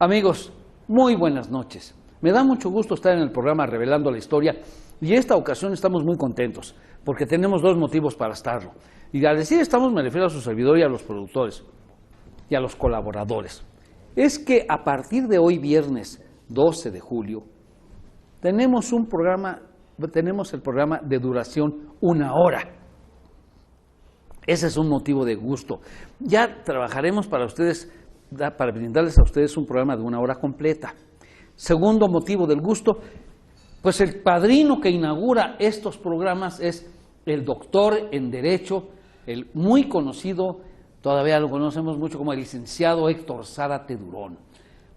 Amigos, muy buenas noches. Me da mucho gusto estar en el programa Revelando la Historia y esta ocasión estamos muy contentos porque tenemos dos motivos para estarlo. Y al decir estamos me refiero a su servidor y a los productores y a los colaboradores. Es que a partir de hoy viernes 12 de julio tenemos el programa de duración 1 hora. Ese es un motivo de gusto. Ya trabajaremos para ustedes, para brindarles a ustedes un programa de 1 hora completa. Segundo motivo del gusto, pues el padrino que inaugura estos programas es el doctor en Derecho, el muy conocido, todavía lo conocemos mucho como el licenciado Héctor Zárate Durón.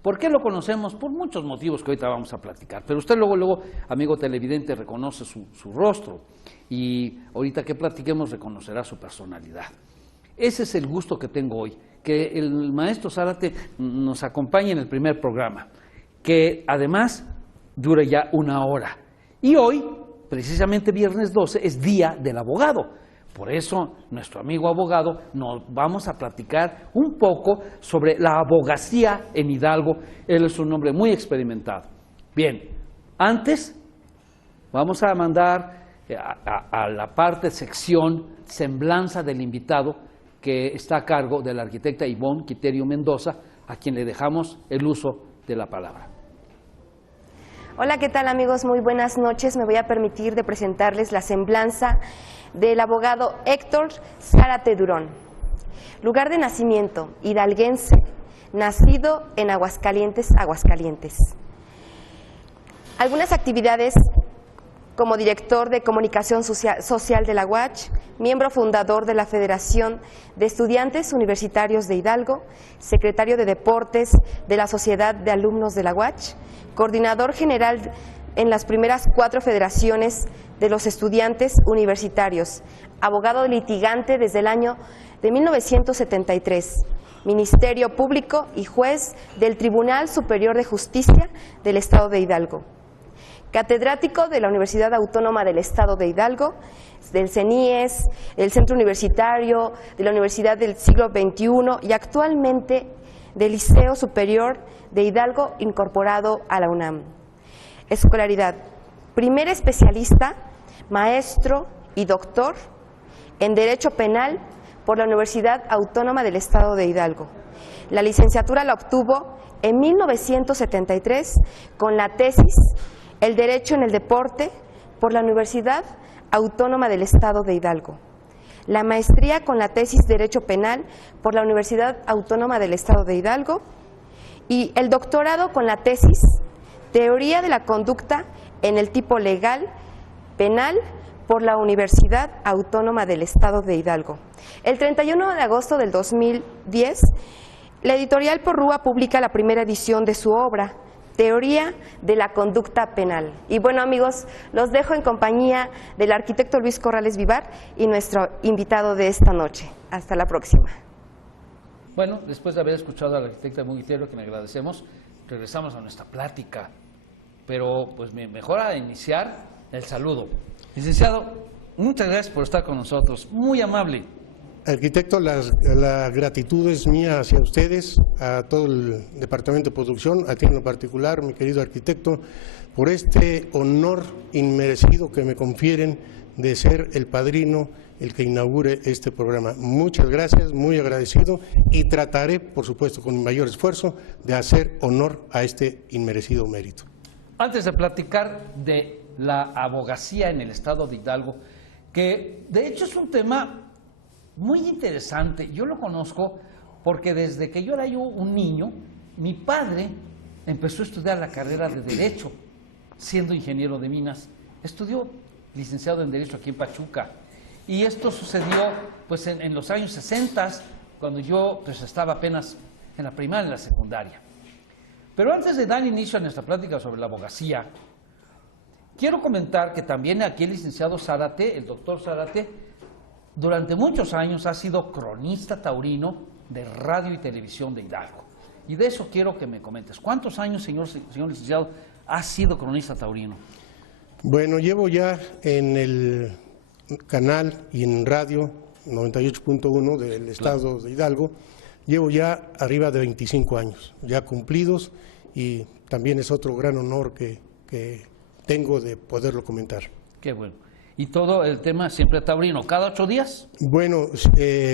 ¿Por qué lo conocemos? Por muchos motivos que ahorita vamos a platicar. Pero usted luego, amigo televidente, reconoce su rostro y ahorita que platiquemos reconocerá su personalidad. Ese es el gusto que tengo hoy, que el maestro Zárate nos acompañe en el primer programa, que además dure ya 1 hora. Y hoy, precisamente viernes 12, es Día del Abogado. Por eso, nuestro amigo abogado, nos vamos a platicar un poco sobre la abogacía en Hidalgo. Él es un hombre muy experimentado. Bien, antes vamos a mandar a la sección Semblanza del Invitado, que está a cargo de la arquitecta Ivonne Quiterio Mendoza, a quien le dejamos el uso de la palabra. Hola, ¿qué tal amigos? Muy buenas noches. Me voy a permitir de presentarles la semblanza del abogado Héctor Zárate Durón. Lugar de nacimiento, hidalguense, nacido en Aguascalientes, Aguascalientes. Algunas actividades como director de comunicación social de la UACH, miembro fundador de la Federación de Estudiantes Universitarios de Hidalgo, secretario de Deportes de la Sociedad de Alumnos de la UACH, coordinador general en las primeras 4 federaciones de los estudiantes universitarios, abogado litigante desde el año de 1973, Ministerio Público y juez del Tribunal Superior de Justicia del Estado de Hidalgo. Catedrático de la Universidad Autónoma del Estado de Hidalgo, del CENIES, del Centro Universitario, de la Universidad del Siglo XXI y actualmente del Liceo Superior de Hidalgo incorporado a la UNAM. Escolaridad: primer especialista, maestro y doctor en Derecho Penal por la Universidad Autónoma del Estado de Hidalgo. La licenciatura la obtuvo en 1973 con la tesis El Derecho en el Deporte por la Universidad Autónoma del Estado de Hidalgo. La maestría con la tesis Derecho Penal por la Universidad Autónoma del Estado de Hidalgo y el doctorado con la tesis Teoría de la Conducta en el Tipo Legal Penal por la Universidad Autónoma del Estado de Hidalgo. El 31 de agosto del 2010, la editorial Porrúa publica la primera edición de su obra, Teoría de la Conducta Penal. Y bueno, amigos, los dejo en compañía del arquitecto Luis Corrales Vivar y nuestro invitado de esta noche. Hasta la próxima. Bueno, después de haber escuchado a la arquitecta Muguitero, que le agradecemos, regresamos a nuestra plática. Pero pues mejor a iniciar el saludo. Licenciado, muchas gracias por estar con nosotros, muy amable. Arquitecto, la gratitud es mía hacia ustedes, a todo el departamento de producción, a ti en lo particular, mi querido arquitecto, por este honor inmerecido que me confieren de ser el padrino, el que inaugure este programa. Muchas gracias, muy agradecido y trataré, por supuesto, con mi mayor esfuerzo, de hacer honor a este inmerecido mérito. Antes de platicar de la abogacía en el estado de Hidalgo, que de hecho es un tema muy interesante. Yo lo conozco porque desde que yo era un niño, mi padre empezó a estudiar la carrera de Derecho, siendo ingeniero de minas. Estudió licenciado en Derecho aquí en Pachuca. Y esto sucedió pues en los años 60, cuando yo pues estaba apenas en la primaria y en la secundaria. Pero antes de dar inicio a nuestra plática sobre la abogacía, quiero comentar que también aquí el licenciado Zárate, el doctor Zárate, durante muchos años ha sido cronista taurino de radio y televisión de Hidalgo. Y de eso quiero que me comentes. ¿Cuántos años, señor licenciado, ha sido cronista taurino? Bueno, llevo ya en el canal y en radio 98.1 del estado de Hidalgo llevo ya arriba de 25 años, ya cumplidos, y también es otro gran honor que tengo de poderlo comentar. Qué bueno. Y todo el tema siempre taurino, ¿cada 8 días? Bueno,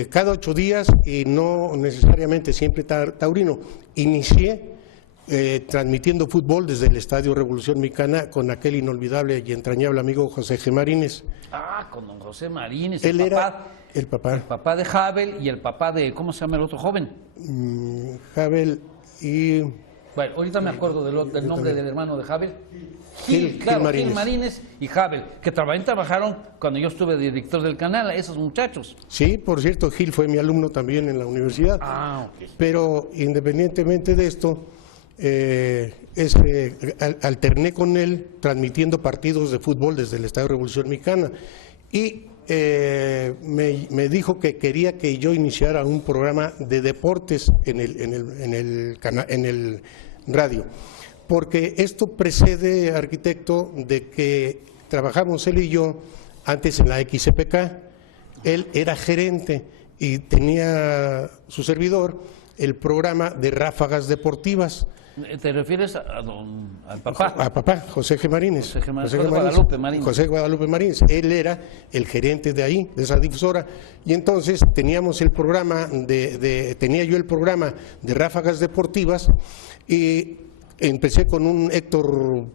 cada 8 días y no necesariamente siempre taurino. Inicié transmitiendo fútbol desde el Estadio Revolución Mexicana con aquel inolvidable y entrañable amigo José G. Marínez. Ah, con don José Marínez, Él era el papá. El papá de Havel y el papá de, ¿cómo se llama el otro joven? Havel y... Bueno, ahorita me acuerdo del nombre del hermano de Havel. Gil Marínez y Havel, que también trabajaron cuando yo estuve director del canal, esos muchachos. Sí, por cierto, Gil fue mi alumno también en la universidad. Ah, ok. Pero independientemente de esto, alterné con él transmitiendo partidos de fútbol desde el Estadio Revolución Mexicana. Y me dijo que quería que yo iniciara un programa de deportes en el radio. Porque esto precede, arquitecto, de que trabajamos él y yo antes en la XPK. Él era gerente y tenía su servidor el programa de Ráfagas Deportivas. ¿Te refieres al papá? A papá, José G. Marínez. José Guadalupe Marínez. José Guadalupe Marínez. Él era el gerente de ahí, de esa difusora. Y entonces teníamos el programa tenía yo el programa de Ráfagas Deportivas y empecé con un Héctor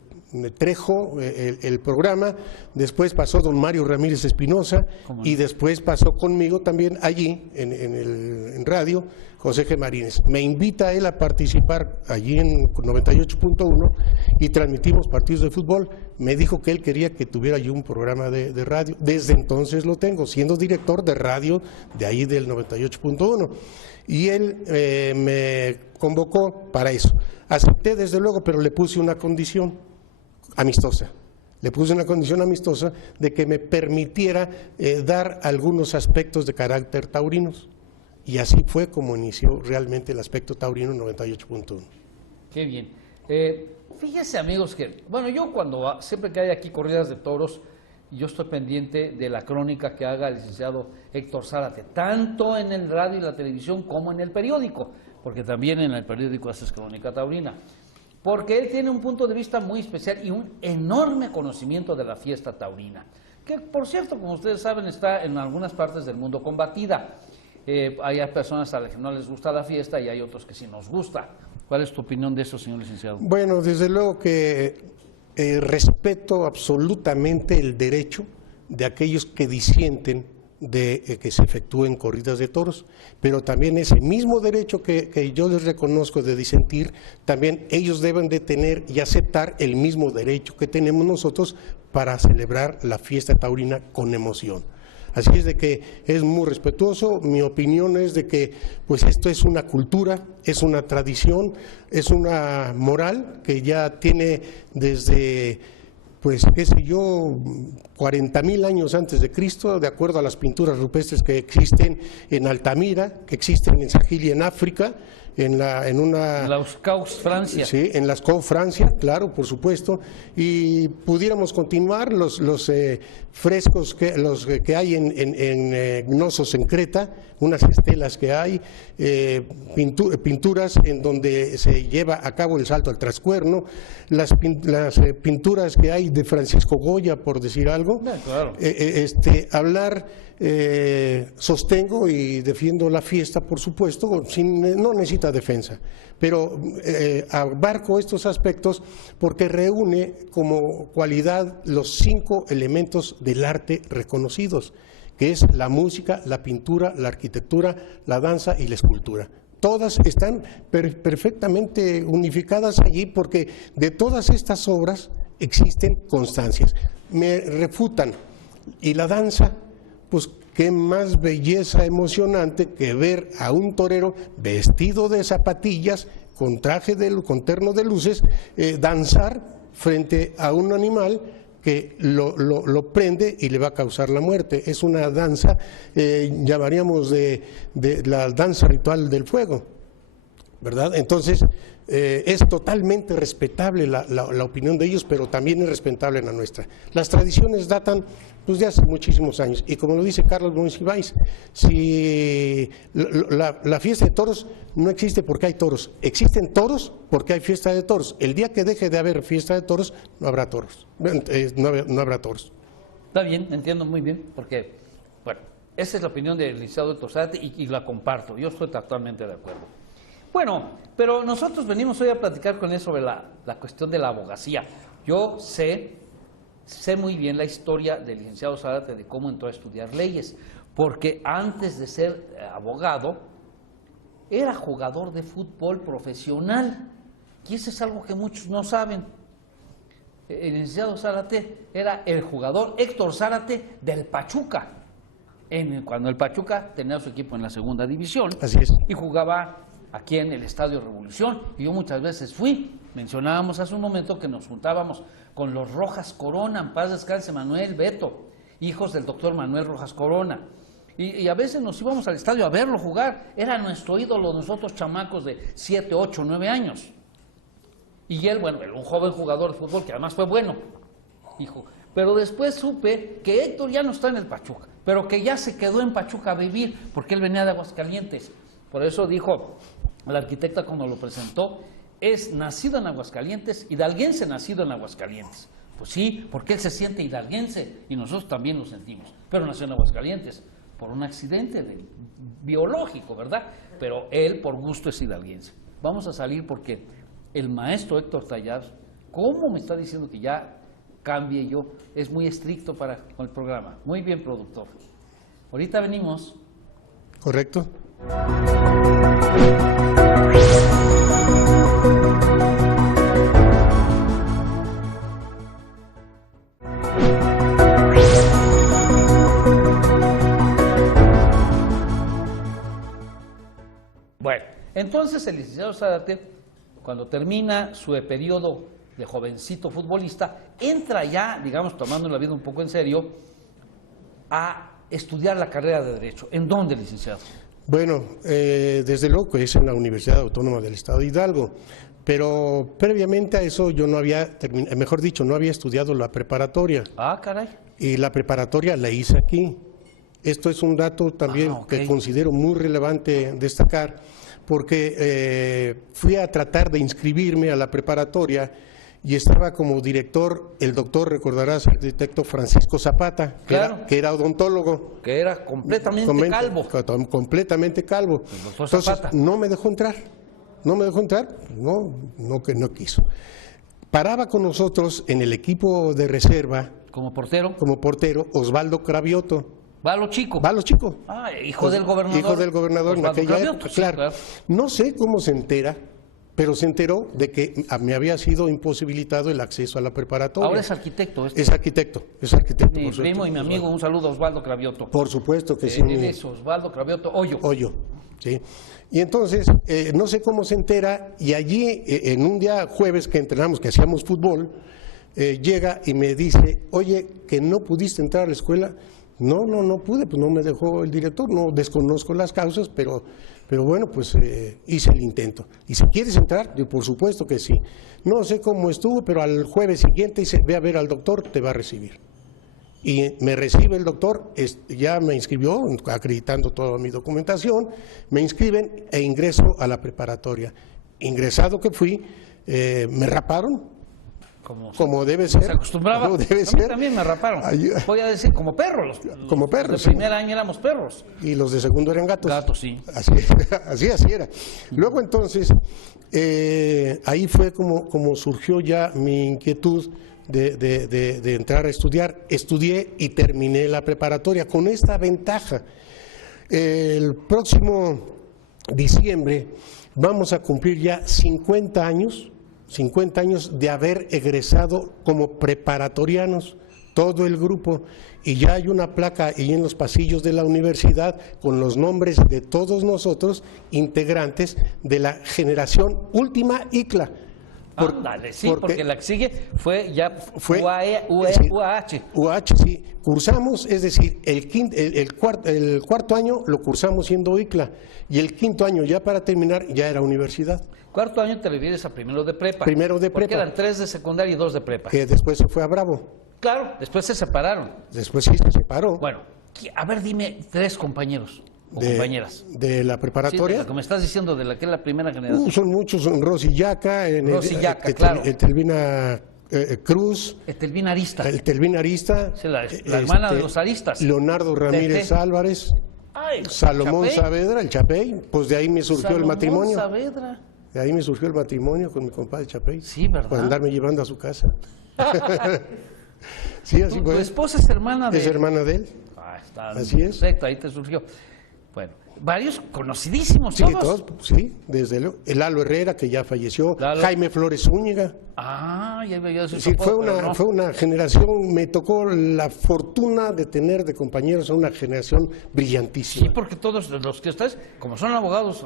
Trejo, el programa, después pasó don Mario Ramírez Espinosa y después pasó conmigo también allí en radio José G. Marínez. Me invita a él a participar allí en 98.1 y transmitimos partidos de fútbol. Me dijo que él quería que tuviera yo un programa de radio. Desde entonces lo tengo, siendo director de radio de ahí del 98.1. Y él me convocó para eso. Acepté desde luego, pero le puse una condición amistosa. Le puse una condición amistosa de que me permitiera dar algunos aspectos de carácter taurinos. Y así fue como inició realmente el aspecto taurino en 98.1. Qué bien. Fíjense, amigos, que, bueno, yo siempre que hay aquí corridas de toros, yo estoy pendiente de la crónica que haga el licenciado Héctor Zárate, tanto en el radio y la televisión como en el periódico, porque también en el periódico haces crónica taurina. Porque él tiene un punto de vista muy especial y un enorme conocimiento de la fiesta taurina, que por cierto, como ustedes saben, está en algunas partes del mundo combatida. Hay personas a las que no les gusta la fiesta y hay otros que sí nos gusta. ¿Cuál es tu opinión de eso, señor licenciado? Bueno, desde luego que respeto absolutamente el derecho de aquellos que disienten de que se efectúen corridas de toros, pero también ese mismo derecho que yo les reconozco de disentir, también ellos deben de tener y aceptar el mismo derecho que tenemos nosotros para celebrar la fiesta taurina con emoción. Así es de que es muy respetuoso. Mi opinión es de que pues esto es una cultura, es una tradición, es una moral que ya tiene desde, pues qué sé yo, 40,000 años antes de Cristo, de acuerdo a las pinturas rupestres que existen en Altamira, que existen en Sahel y en África, en Lascaux, Francia. Sí, en Lascaux, Francia, claro, por supuesto. Y pudiéramos continuar los frescos que hay en Gnosos, en Creta, unas estelas que hay, pinturas en donde se lleva a cabo el salto al trascuerno, las pinturas que hay de Francisco Goya, por decir algo. Claro. Sostengo y defiendo la fiesta, por supuesto, no necesita defensa, pero abarco estos aspectos porque reúne como cualidad los 5 elementos del arte reconocidos, que es la música, la pintura, la arquitectura, la danza y la escultura. Todas están perfectamente unificadas allí porque de todas estas obras existen constancias. Me refutan. Y la danza, pues qué más belleza emocionante que ver a un torero vestido de zapatillas, con traje con terno de luces, danzar frente a un animal que lo prende y le va a causar la muerte. Es una danza, llamaríamos de la danza ritual del fuego, ¿verdad? Entonces, Es totalmente respetable la opinión de ellos, pero también es respetable la nuestra. Las tradiciones datan pues, de hace muchísimos años, y como lo dice Carlos Monsiváis, si la fiesta de toros no existe porque hay toros, existen toros porque hay fiesta de toros. El día que deje de haber fiesta de toros, no habrá toros, no habrá toros. Está bien, entiendo muy bien, porque, bueno, esa es la opinión del licenciado Héctor Zárate y la comparto, yo estoy totalmente de acuerdo. Bueno, pero nosotros venimos hoy a platicar con él sobre la cuestión de la abogacía. Yo sé muy bien la historia del licenciado Zárate de cómo entró a estudiar leyes, porque antes de ser abogado, era jugador de fútbol profesional, y eso es algo que muchos no saben. El licenciado Zárate era el jugador Héctor Zárate del Pachuca, cuando el Pachuca tenía su equipo en la segunda división. Así es. Y jugaba aquí en el Estadio Revolución, y yo muchas veces fui. Mencionábamos hace un momento que nos juntábamos con los Rojas Corona, en paz descanse Manuel, Beto, hijos del doctor Manuel Rojas Corona, y a veces nos íbamos al estadio a verlo jugar. Era nuestro ídolo, nosotros chamacos de 7, 8, 9 años, y él, bueno, era un joven jugador de fútbol que además fue bueno, hijo. Pero después supe que Héctor ya no está en el Pachuca, pero que ya se quedó en Pachuca a vivir, porque él venía de Aguascalientes. Por eso dijo la arquitecta cuando lo presentó, es nacido en Aguascalientes, hidalguense nacido en Aguascalientes. Pues sí, porque él se siente hidalguense y nosotros también lo sentimos, pero nació en Aguascalientes por un accidente biológico, ¿verdad? Pero él por gusto es hidalguense. Vamos a salir porque el maestro Héctor Tallar, ¿cómo me está diciendo que ya cambie yo? Es muy estricto con el programa. Muy bien, productor. Ahorita venimos. Correcto. Bueno, entonces el licenciado Zárate, cuando termina su periodo de jovencito futbolista, entra ya, digamos, tomando la vida un poco en serio, a estudiar la carrera de Derecho. ¿En dónde, licenciado? Bueno, desde luego que es en la Universidad Autónoma del Estado de Hidalgo, pero previamente a eso yo no había, mejor dicho, no había estudiado la preparatoria. Ah, caray. Y la preparatoria la hice aquí. Esto es un dato también que considero muy relevante destacar, porque fui a tratar de inscribirme a la preparatoria y estaba como director el doctor, recordarás, el arquitecto Francisco Zapata, que era odontólogo. Que era completamente calvo. Completamente calvo. Entonces Zapata no me dejó entrar, no quiso. Paraba con nosotros en el equipo de reserva. ¿Como portero? Como portero, Osvaldo Cravioto. Valo Chico. Ah, hijo del gobernador. Hijo del gobernador en aquella época, claro. No sé cómo se entera, pero se enteró de que me había sido imposibilitado el acceso a la preparatoria. Ahora es arquitecto. Es arquitecto. Mi primo y mi amigo, un saludo a Osvaldo Cravioto. Por supuesto que sí. Él es Osvaldo Cravioto Hoyo. Sí. Y entonces, no sé cómo se entera, y allí, en un día jueves que entrenamos, que hacíamos fútbol, llega y me dice, oye, que no pudiste entrar a la escuela. No pude, pues no me dejó el director, no desconozco las causas, pero bueno, pues hice el intento. Y si quieres entrar, yo, por supuesto que sí. No sé cómo estuvo, pero al jueves siguiente dice, ve a ver al doctor, te va a recibir. Y me recibe el doctor, ya me inscribió, acreditando toda mi documentación, me inscriben e ingreso a la preparatoria. Ingresado que fui, me raparon. Como debe ser. Se acostumbraba. Como debe a mí ser. También me raparon. Voy a decir, como perros. Como perros. Los de primer año éramos perros. Y los de segundo eran gatos. Gatos, sí. Así era. Luego entonces, ahí fue como surgió ya mi inquietud de entrar a estudiar. Estudié y terminé la preparatoria con esta ventaja. El próximo diciembre vamos a cumplir ya 50 años de haber egresado como preparatorianos, todo el grupo, y ya hay una placa ahí en los pasillos de la universidad con los nombres de todos nosotros, integrantes de la generación última ICLA. Porque la que sigue fue UAH. UAH, sí. Cursamos, es decir, el cuarto año lo cursamos siendo ICLA, y el quinto año ya para terminar ya era universidad. Cuarto año te refieres a primero de prepa. Primero de porque prepa. eran 3 de secundaria y 2 de prepa. Que después se fue a Bravo. Claro, después se separaron. Después sí se separó. Bueno, a ver, dime 3 compañeros o compañeras. De la Sí, preparatoria. de la que me estás diciendo, de la que es la primera generación. Son muchos, son Rosy Yaca, Rosy Yaca, claro. Telvina Cruz, Etelvina Arista. Telvina Arista, Sí, la hermana de los Aristas. Leonardo Ramírez Tete. Álvarez, Ay, Salomón Chapey. Saavedra, el Chapey, pues de ahí me surgió el Salomón matrimonio. Saavedra. De ahí me surgió el matrimonio con mi compadre Chapey. Sí, ¿verdad? Por andarme llevando a su casa. Sí, así Tu fue. esposa es hermana de... Es hermana de él. Ah, está Así es. perfecto, ahí te surgió. Bueno, varios conocidísimos Sí, todos. sí, desde luego. El Lalo Herrera, que ya falleció. Lalo. Jaime Flores Zúñiga. Ah, ya veía su Sí, apodo, pero no. fue una generación, me tocó la fortuna de tener de compañeros a una generación Sí, brillantísima. porque todos los que ustedes, como son abogados,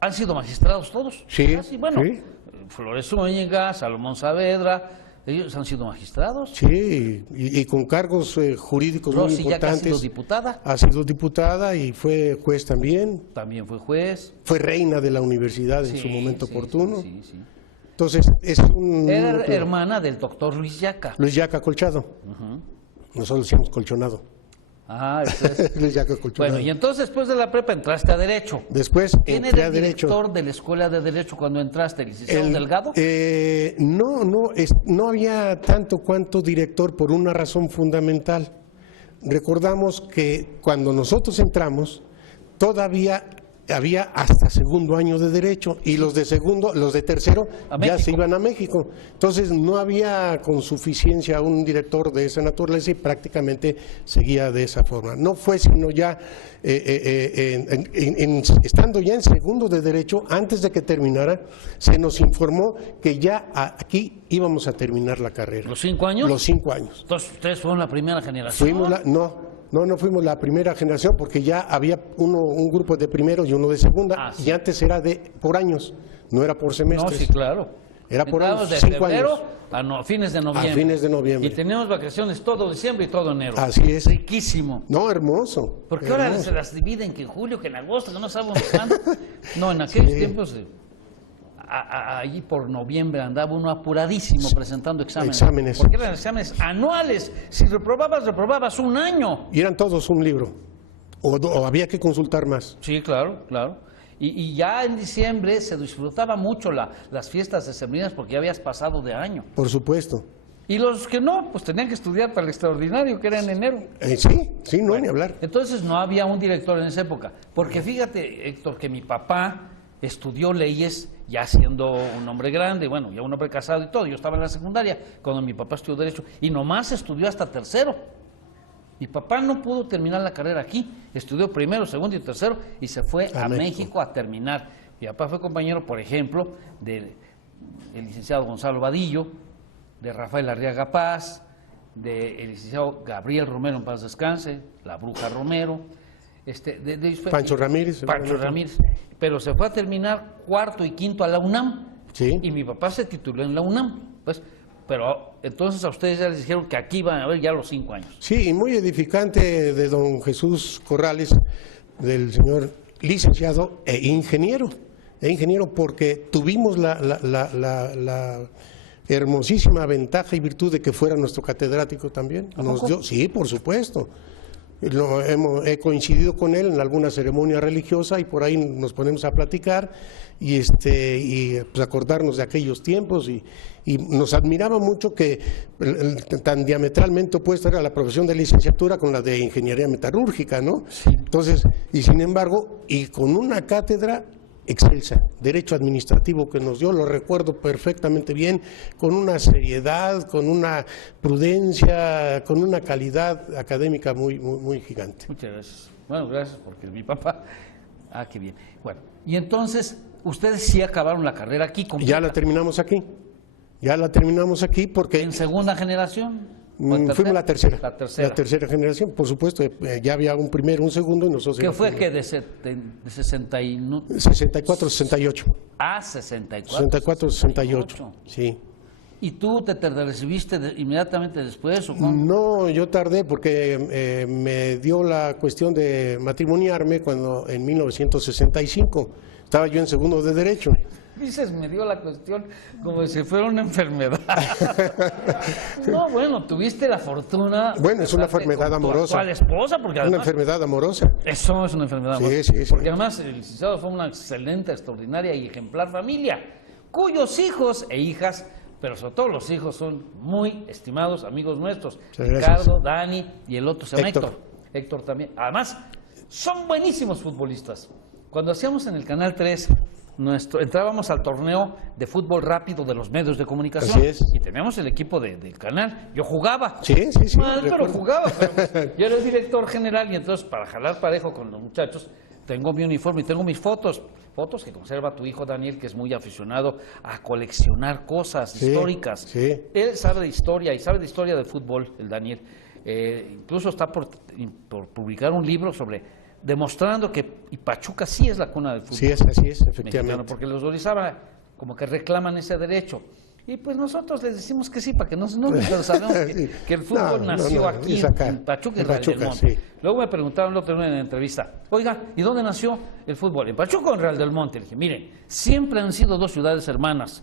han sido magistrados todos. Sí, Ah, bueno, sí. Flores Zúñiga, Salomón Saavedra, ellos han sido magistrados. Sí, y con cargos jurídicos muy Rosy ya que ha importantes. sido diputada, Ha sido diputada y fue juez también. también fue juez. Fue reina de la universidad en Sí, su momento sí, oportuno. sí, sí. Entonces, es un... Era hermana del doctor Luis Yaca. Luis Yaca Colchado. Nosotros decíamos colchonado. Ah, ese es. Luis Yaca Colchonado. Bueno, y entonces después de la prepa entraste a Derecho. Después ¿Quién entré era a el Derecho. director de la Escuela de Derecho cuando entraste? ¿El licenciado Delgado? No había tanto cuanto director por una razón fundamental. Recordamos que cuando nosotros entramos, todavía había hasta segundo año de Derecho y los de tercero A ya México. se iban a México. Entonces no había con suficiencia un director de esa naturaleza y prácticamente seguía de esa forma. No fue sino ya estando ya en segundo de Derecho, antes de que terminara, se nos informó que ya aquí íbamos a terminar la carrera. ¿Los 5 años? Los 5 años. Entonces ustedes fueron la primera generación. No fuimos la primera generación porque ya había un grupo de primero y uno de segunda, Ah, sí. y antes era por años, no era por No, semestres. sí, claro. Era por Entramos años, de 5 febrero años. a fines de noviembre. A fines de noviembre. Y teníamos vacaciones todo diciembre y todo enero. Así es. Riquísimo. No, hermoso. Porque ahora hermoso. se las dividen que en julio, que en agosto, que no sabemos cuándo. No, en aquellos Sí. tiempos, allí por noviembre andaba uno apuradísimo presentando exámenes. Exámenes. Porque eran exámenes anuales. Si reprobabas un año. Y eran todos un libro. O había que consultar más. Sí, claro, claro. Y ya en diciembre se disfrutaba mucho las fiestas decembrinas porque ya habías pasado de año. Por supuesto. Y los que no, pues tenían que estudiar para el extraordinario, que era en enero. Sí, no, ni hablar. Entonces no había un director en esa época. Porque fíjate, Héctor, que mi papá estudió leyes ya siendo un hombre grande, bueno, ya un hombre casado y todo. Yo estaba en la secundaria cuando mi papá estudió Derecho y nomás estudió hasta tercero. Mi papá no pudo terminar la carrera aquí, estudió primero, segundo y tercero y se fue a México a terminar. Mi papá fue compañero, por ejemplo, del licenciado Gonzalo Vadillo, de Rafael Arriaga Paz, del licenciado Gabriel Romero, en paz descanse, la Bruja Romero, Pancho Ramírez. Pancho Ramírez, pero se fue a terminar cuarto y quinto a la UNAM. Sí. Y mi papá se tituló en la UNAM, pues. Pero entonces a ustedes ya les dijeron que aquí van a haber ya los 5 años. Sí, y muy edificante de don Jesús Corrales, del señor licenciado e ingeniero porque tuvimos la hermosísima ventaja y virtud de que fuera nuestro catedrático también. Sí, por supuesto. He coincidido con él en alguna ceremonia religiosa y por ahí nos ponemos a platicar y pues acordarnos de aquellos tiempos y nos admiraba mucho que tan diametralmente opuesta era la profesión de licenciatura con la de ingeniería metalúrgica, ¿no? Sí. Entonces, y sin embargo, y con una cátedra excelsa, Derecho Administrativo que nos dio, lo recuerdo perfectamente bien, con una seriedad, con una prudencia, con una calidad académica muy, muy, muy gigante. Muchas gracias. Bueno, gracias porque mi papá... Ah, qué bien. Bueno, y entonces, ustedes sí acabaron la carrera aquí completa. Ya la terminamos aquí porque... ¿En segunda generación? ¿O en fuimos la tercera. La tercera. La tercera generación, por supuesto, ya había un primero, un segundo y nosotros... ¿Qué fue que de 60 y... 64, 68. Ah, 64. 64, 68, sí. ¿Y tú te recibiste inmediatamente después o cómo? No, yo tardé porque me dio la cuestión de matrimoniarme cuando en 1965 estaba yo en segundo de Derecho. Dices, me dio la cuestión como si fuera una enfermedad. No, bueno, tuviste la fortuna. Bueno, es una enfermedad amorosa. ¿Cuál esposa? Porque además, una enfermedad amorosa. Eso es una enfermedad amorosa. Sí. Porque además el licenciado fue una excelente, extraordinaria y ejemplar familia, cuyos hijos e hijas, pero sobre todo los hijos, son muy estimados amigos nuestros. Ricardo, Dani y el otro se llama Héctor. Héctor también. Además, son buenísimos futbolistas. Cuando hacíamos en el Canal 3, entrábamos al torneo de fútbol rápido de los medios de comunicación. Así es. Y teníamos el equipo del canal. Yo jugaba. Sí. Mal, pero jugaba. Pero pues, yo era el director general y entonces para jalar parejo con los muchachos, tengo mi uniforme y tengo mis fotos. Fotos que conserva tu hijo Daniel, que es muy aficionado a coleccionar cosas históricas. Sí. Él sabe de historia y sabe de historia del fútbol, el Daniel. Incluso está por publicar un libro demostrando que Pachuca sí es la cuna del fútbol. Sí, así es, efectivamente. Mexicano, porque los de Orizaba como que reclaman ese derecho. Y pues nosotros les decimos que sí, para que no sabemos que el fútbol nació aquí en Pachuca y Real del Monte. Sí. Luego me preguntaban el otro día en la entrevista, oiga, ¿y dónde nació el fútbol? ¿En Pachuca o en Real del Monte? Le dije, miren, siempre han sido dos ciudades hermanas.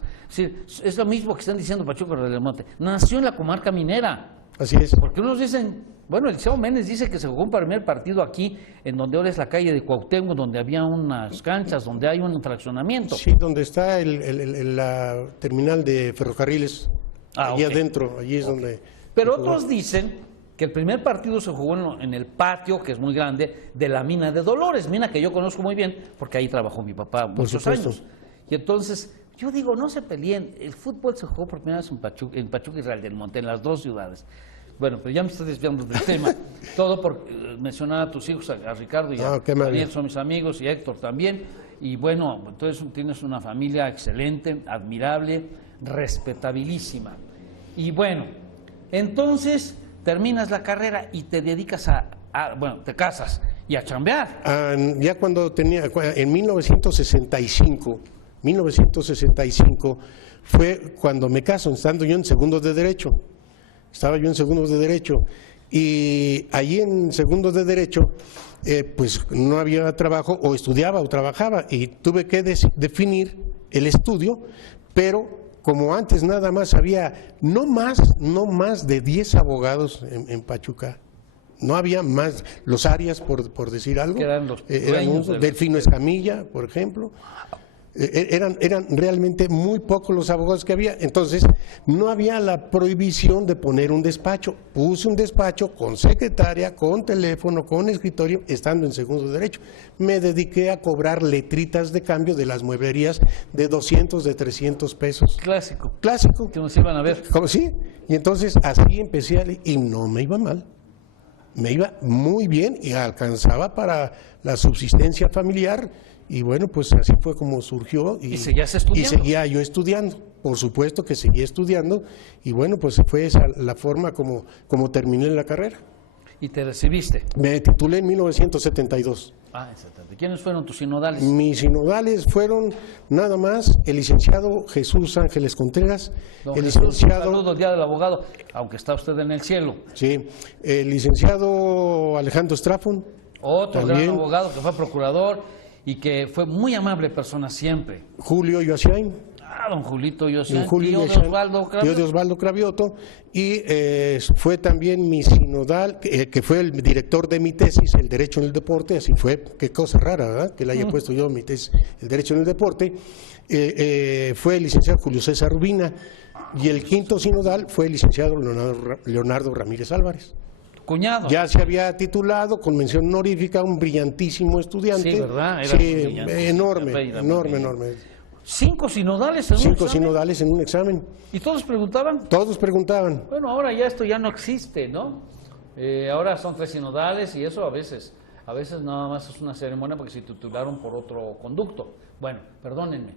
Es lo mismo que están diciendo Pachuca y Real del Monte. Nació en la comarca minera. Así es. Porque unos dicen, bueno, el Liceo Méndez dice que se jugó un primer partido aquí, en donde ahora es la calle de Cuauhtémoc, donde había unas canchas, donde hay un fraccionamiento. Sí, donde está la terminal de ferrocarriles, allí adentro, allí es donde... Pero otros dicen que el primer partido se jugó en el patio, que es muy grande, de la mina de Dolores, mina que yo conozco muy bien, porque ahí trabajó mi papá muchos años. Y entonces, yo digo, no se peleen, el fútbol se jugó por primera vez en Pachuca y Real del Monte, en las dos ciudades. Bueno, pero ya me estoy desviando del tema. Todo por mencionar a tus hijos, a Ricardo y a Daniel, son mis amigos, y Héctor también. Y bueno, entonces tienes una familia excelente, admirable, respetabilísima. Y bueno, entonces terminas la carrera y te dedicas bueno, te casas y a chambear. Ya cuando en 1965 fue cuando me caso, estando yo en segundo de Derecho. Estaba yo en segundos de Derecho y allí en segundos de Derecho pues no había trabajo, o estudiaba o trabajaba, y tuve que definir el estudio, pero como antes nada más había no más de 10 abogados en Pachuca. No había más, los Arias, por decir algo, que eran los Delfino Escamilla, por ejemplo. Eran realmente muy pocos los abogados que había, entonces no había la prohibición de poner un despacho. Puse un despacho con secretaria, con teléfono, con escritorio, estando en segundo de Derecho. Me dediqué a cobrar letritas de cambio de las mueblerías de 200, de 300 pesos. Clásico. Que nos iban a ver. ¿Cómo sí? Y entonces así empecé y no me iba mal. Me iba muy bien y alcanzaba para la subsistencia familiar. Y bueno, pues así fue como surgió. ¿Y seguías estudiando? Y seguía yo estudiando, por supuesto que seguía estudiando. Y bueno, pues fue esa la forma como terminé la carrera. ¿Y te recibiste? Me titulé en 1972. Exactamente. ¿Quiénes fueron tus sinodales? Mis sinodales fueron nada más el licenciado Jesús Ángeles Contreras, el licenciado... Un saludo al Día del Abogado, aunque está usted en el cielo. Sí, el licenciado Alejandro Strafon. Otro gran abogado que fue procurador y que fue muy amable persona siempre. Julio Yosiain. Don Julito Yosiain, tío de Osvaldo Cravioto. Y fue también mi sinodal, que fue el director de mi tesis, el Derecho en el Deporte. Así fue, qué cosa rara, ¿verdad?, que le haya puesto yo mi tesis, el Derecho en el Deporte. Fue el licenciado Julio César Rubina. Y el quinto sinodal fue el licenciado Leonardo Ramírez Álvarez. Cuñado. Ya se había titulado con mención honorífica, un brillantísimo estudiante. Sí, ¿verdad? Enorme. 5 sinodales en un examen. 5 sinodales en un examen. ¿Y todos preguntaban? Todos preguntaban. Bueno, ahora ya esto ya no existe, ¿no? Ahora son 3 sinodales y eso a veces nada más es una ceremonia porque se titularon por otro conducto. Bueno, perdónenme,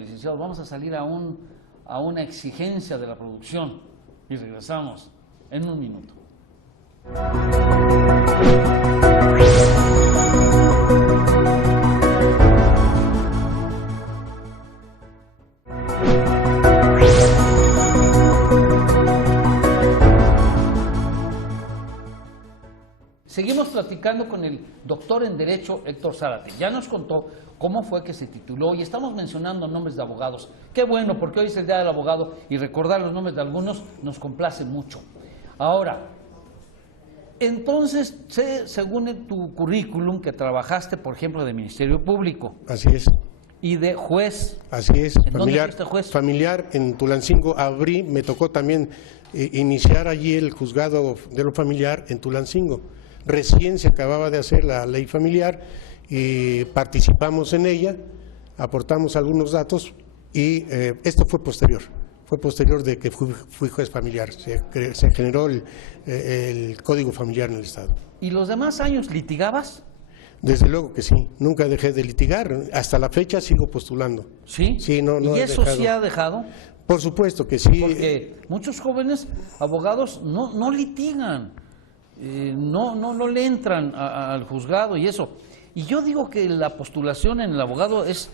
licenciado, vamos a salir a una exigencia de la producción y regresamos en un minuto. Seguimos platicando con el doctor en Derecho Héctor Zárate. Ya nos contó cómo fue que se tituló y estamos mencionando nombres de abogados. Qué bueno, porque hoy es el Día del Abogado y recordar los nombres de algunos nos complace mucho. Ahora, entonces, según tu currículum, que trabajaste, por ejemplo, de Ministerio Público. Así es. Y de juez. Así es. ¿En dónde fuiste juez? Familiar en Tulancingo. Me tocó también iniciar allí el juzgado de lo familiar en Tulancingo. Recién se acababa de hacer la ley familiar y participamos en ella, aportamos algunos datos y esto fue posterior. Fue posterior de que fui juez familiar, se generó el Código Familiar en el Estado. ¿Y los demás años litigabas? Desde luego que sí, nunca dejé de litigar, hasta la fecha sigo postulando. ¿Sí? Sí, no ¿Y eso he dejado. sí ha dejado? Por supuesto que sí. Porque muchos jóvenes abogados no litigan, no le entran al juzgado y eso. Y yo digo que la postulación en el abogado es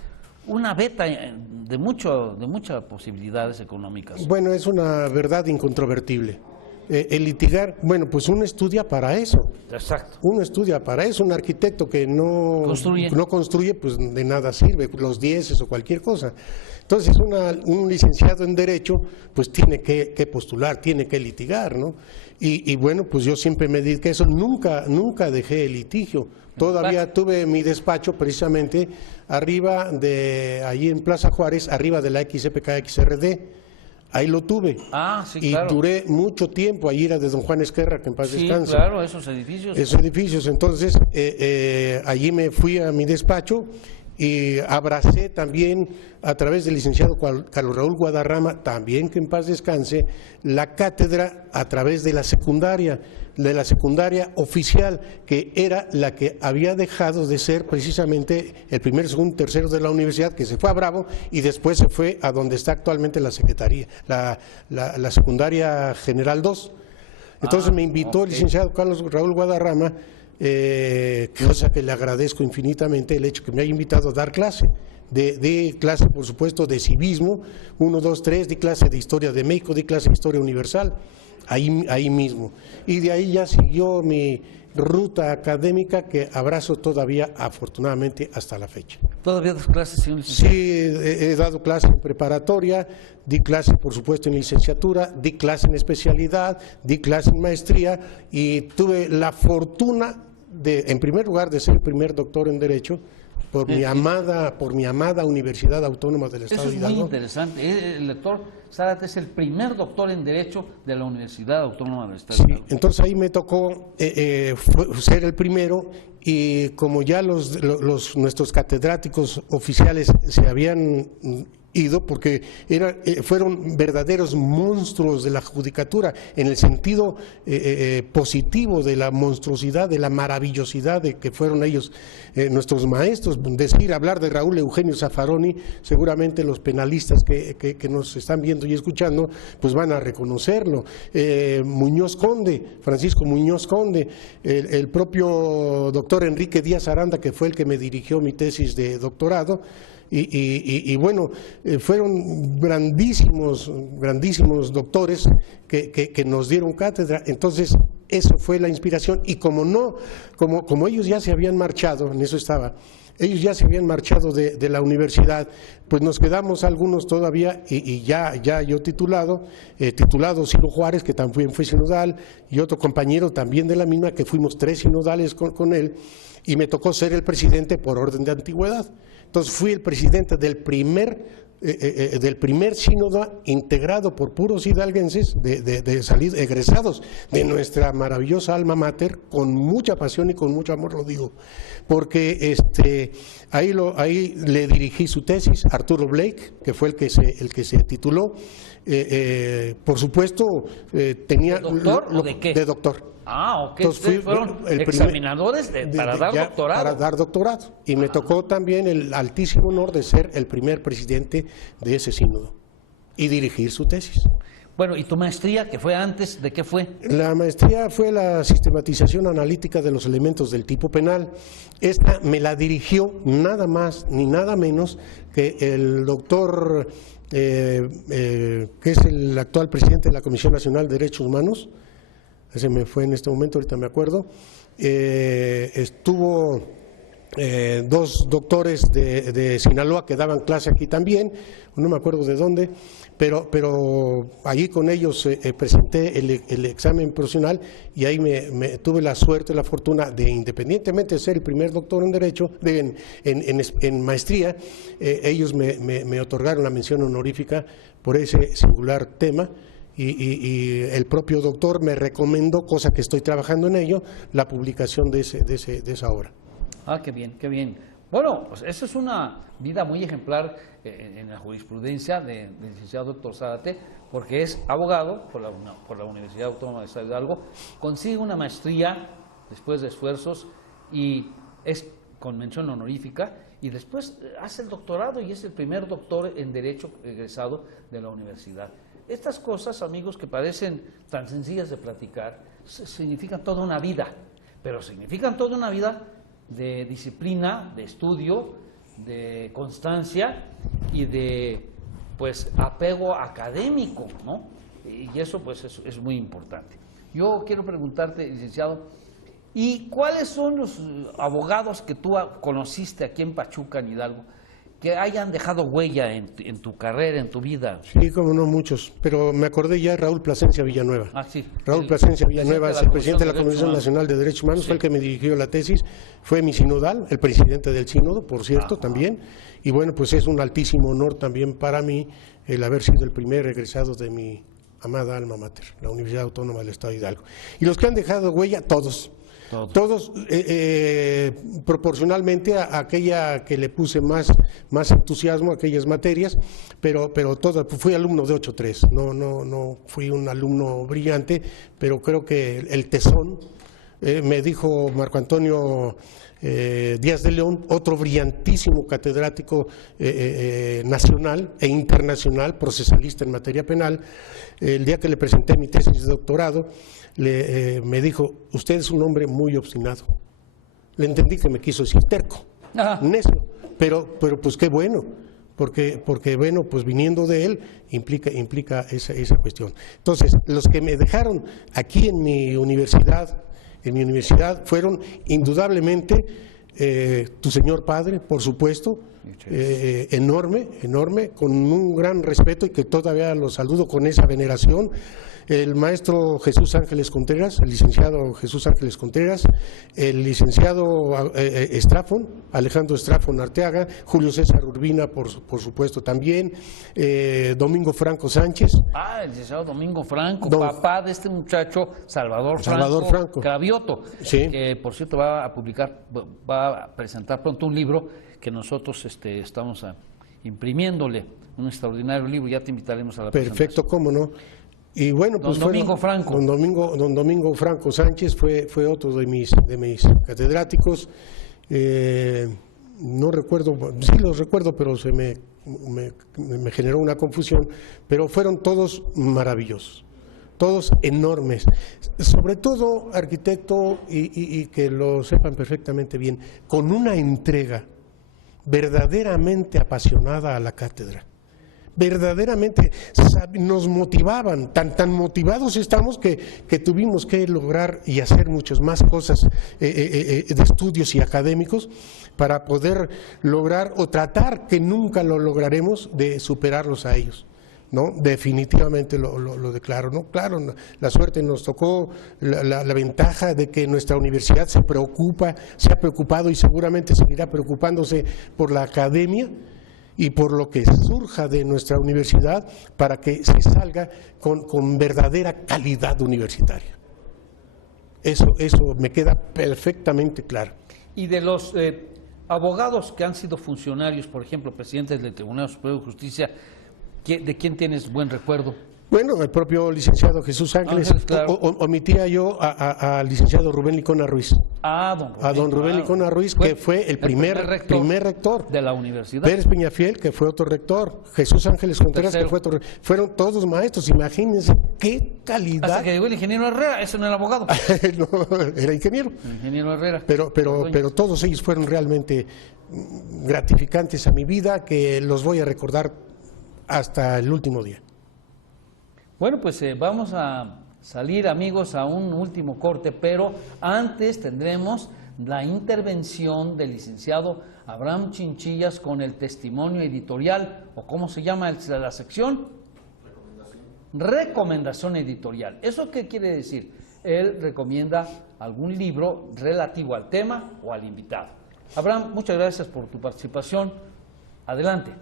una beta de muchas posibilidades económicas. Bueno, es una verdad incontrovertible. El litigar, bueno, pues uno estudia para eso. Exacto. Uno estudia para eso. Un arquitecto que no construye, pues de nada sirve, los 10 o cualquier cosa. Entonces, un licenciado en Derecho, pues tiene que postular, tiene que litigar, ¿no? Y bueno, pues yo siempre me dediqué a eso. Nunca dejé el litigio. Todavía tuve mi despacho precisamente allí en Plaza Juárez, arriba de la XPK XRD. Ahí lo tuve. Ah, sí, y claro. duré mucho tiempo. Allí era de don Juan Esquerra, que en paz descanse. Sí, claro, esos edificios. Esos edificios. Entonces, allí me fui a mi despacho y abracé también, a través del licenciado Carlos Raúl Guadarrama, también que en paz descanse, la cátedra a través de la secundaria oficial, que era la que había dejado de ser precisamente el primer, segundo, tercero de la universidad, que se fue a Bravo y después se fue a donde está actualmente la secretaría, la secundaria General 2. Entonces me invitó el licenciado Carlos Raúl Guadarrama, cosa que le agradezco infinitamente, el hecho que me haya invitado a dar clase. De clase, por supuesto, de civismo, 1, 2, 3, di clase de historia de México, di clase de historia universal, ahí mismo. Y de ahí ya siguió mi ruta académica que abrazo todavía, afortunadamente, hasta la fecha. ¿Todavía das clases, señor licenciado? Sí, he dado clase en preparatoria, di clase, por supuesto, en licenciatura, di clase en especialidad, di clase en maestría y tuve la fortuna en primer lugar, de ser el primer doctor en Derecho por mi amada Universidad Autónoma del Estado de Hidalgo. Eso es muy interesante. El doctor Zárate es el primer doctor en Derecho de la Universidad Autónoma del Estado de Hidalgo. Entonces ahí me tocó ser el primero, y como ya nuestros catedráticos oficiales se habían ido, porque fueron verdaderos monstruos de la judicatura, en el sentido positivo de la monstruosidad, de la maravillosidad de que fueron ellos nuestros maestros. Hablar de Raúl Eugenio Zaffaroni, seguramente los penalistas que nos están viendo y escuchando, pues van a reconocerlo. Muñoz Conde, Francisco Muñoz Conde, el propio doctor Enrique Díaz Aranda, que fue el que me dirigió mi tesis de doctorado. Y bueno, fueron grandísimos doctores que nos dieron cátedra. Entonces, eso fue la inspiración. Y como ellos ya se habían marchado, en eso estaba, ellos ya se habían marchado de la universidad, pues nos quedamos algunos todavía, y ya yo titulado Ciro Juárez, que también fue sinodal, y otro compañero también de la misma, que fuimos 3 sinodales con él, y me tocó ser el presidente por orden de antigüedad. Entonces fui el presidente del primer sínodo integrado por puros hidalguenses egresados de nuestra maravillosa alma mater, con mucha pasión y con mucho amor lo digo, porque ahí le dirigí su tesis, Arturo Blake, que fue el que se tituló, por supuesto tenía... ¿De doctor o de qué? De doctor. Ah, ok. Entonces fueron examinadores para dar doctorado. Para dar doctorado. Y me tocó también el altísimo honor de ser el primer presidente de ese sínodo y dirigir su tesis. Bueno, ¿y tu maestría, que fue antes, de qué fue? La maestría fue la sistematización analítica de los elementos del tipo penal. Esta me la dirigió nada más ni nada menos que el doctor, que es el actual presidente de la Comisión Nacional de Derechos Humanos, se me fue en este momento, ahorita me acuerdo. Estuvo dos doctores de Sinaloa que daban clase aquí también, no me acuerdo de dónde, pero allí con ellos presenté el examen profesional y ahí tuve la suerte, la fortuna de, independientemente de ser el primer doctor en Derecho, en maestría, ellos me otorgaron la mención honorífica por ese singular tema. Y el propio doctor me recomendó, cosa que estoy trabajando en ello, la publicación de esa obra. Ah, qué bien, qué bien. Bueno, pues eso es una vida muy ejemplar en la jurisprudencia del licenciado doctor Zárate, porque es abogado por la Universidad Autónoma del Estado de Hidalgo, consigue una maestría después de esfuerzos y es con mención honorífica, y después hace el doctorado y es el primer doctor en Derecho egresado de la universidad. Estas cosas, amigos, que parecen tan sencillas de platicar, significan toda una vida, pero significan toda una vida de disciplina, de estudio, de constancia y de, pues, apego académico, ¿no? Y eso, pues, es muy importante. Yo quiero preguntarte, licenciado, ¿y cuáles son los abogados que tú conociste aquí en Pachuca, en Hidalgo, que hayan dejado huella en tu carrera, en tu vida? Sí, como no muchos, pero me acordé ya de Raúl Plasencia Villanueva. Ah, sí. Raúl Plasencia Villanueva es el presidente de la Comisión Nacional de Derechos Humanos, sí. Fue el que me dirigió la tesis, fue mi sinodal, el presidente del sínodo, por cierto, también, y bueno, pues es un altísimo honor también para mí el haber sido el primer egresado de mi amada alma mater, la Universidad Autónoma del Estado de Hidalgo. Y los que han dejado huella, todos. Todos proporcionalmente a aquella que le puse más entusiasmo a aquellas materias, pero todo, fui alumno de 8-3, no fui un alumno brillante, pero creo que el tesón, me dijo Marco Antonio Díaz de León, otro brillantísimo catedrático nacional e internacional, procesalista en materia penal, el día que le presenté mi tesis de doctorado, me dijo, usted es un hombre muy obstinado. Le entendí que me quiso decir terco, necio, pero pues qué bueno, porque bueno, pues viniendo de él implica esa cuestión. Entonces, los que me dejaron aquí en mi universidad fueron indudablemente tu señor padre, por supuesto, enorme, con un gran respeto y que todavía lo saludo con esa veneración, el maestro Jesús Ángeles Contreras, el licenciado Jesús Ángeles Contreras, el licenciado Alejandro Estrafón Arteaga, Julio César Urbina, por supuesto también, Domingo Franco Sánchez. Ah, el licenciado Domingo Franco, papá de este muchacho Salvador Franco Cravioto, sí. Que por cierto va a presentar pronto un libro que nosotros estamos imprimiéndole, un extraordinario libro, ya te invitaremos a la presentación. Perfecto, cómo no. Y bueno, pues don Domingo Franco. Don Domingo Franco Sánchez fue otro de mis catedráticos. No recuerdo, sí los recuerdo, pero se me generó una confusión, pero fueron todos maravillosos, todos enormes. Sobre todo, arquitecto, y que lo sepan perfectamente bien, con una entrega verdaderamente apasionada a la cátedra. Verdaderamente nos motivaban, tan motivados estamos que tuvimos que lograr y hacer muchas más cosas de estudios y académicos para poder lograr o tratar, que nunca lo lograremos, de superarlos a ellos, ¿no? Definitivamente lo declaro, ¿no? Claro, la suerte nos tocó, la ventaja de que nuestra universidad se ha preocupado y seguramente seguirá preocupándose por la academia y por lo que surja de nuestra universidad para que se salga con verdadera calidad universitaria. Eso me queda perfectamente claro. Y de los abogados que han sido funcionarios, por ejemplo, presidentes del Tribunal Superior de Justicia, ¿de quién tienes buen recuerdo? Bueno, el propio licenciado Jesús Ángeles, claro. Omitía yo al licenciado Rubén Licona Ruiz. Don Rubén Licona Ruiz, que fue el primer rector de la universidad. Pérez Peñafiel, que fue otro rector. Jesús Ángeles Contreras, que fue otro rector. Fueron todos maestros, imagínense qué calidad. Hasta que llegó el ingeniero Herrera, ese no era abogado. No, era ingeniero. El ingeniero Herrera. Pero todos ellos fueron realmente gratificantes a mi vida, que los voy a recordar hasta el último día. Bueno, pues vamos a salir, amigos, a un último corte, pero antes tendremos la intervención del licenciado Abraham Chinchillas con el testimonio editorial, o ¿cómo se llama la sección? Recomendación editorial. ¿Eso qué quiere decir? Él recomienda algún libro relativo al tema o al invitado. Abraham, muchas gracias por tu participación. Adelante.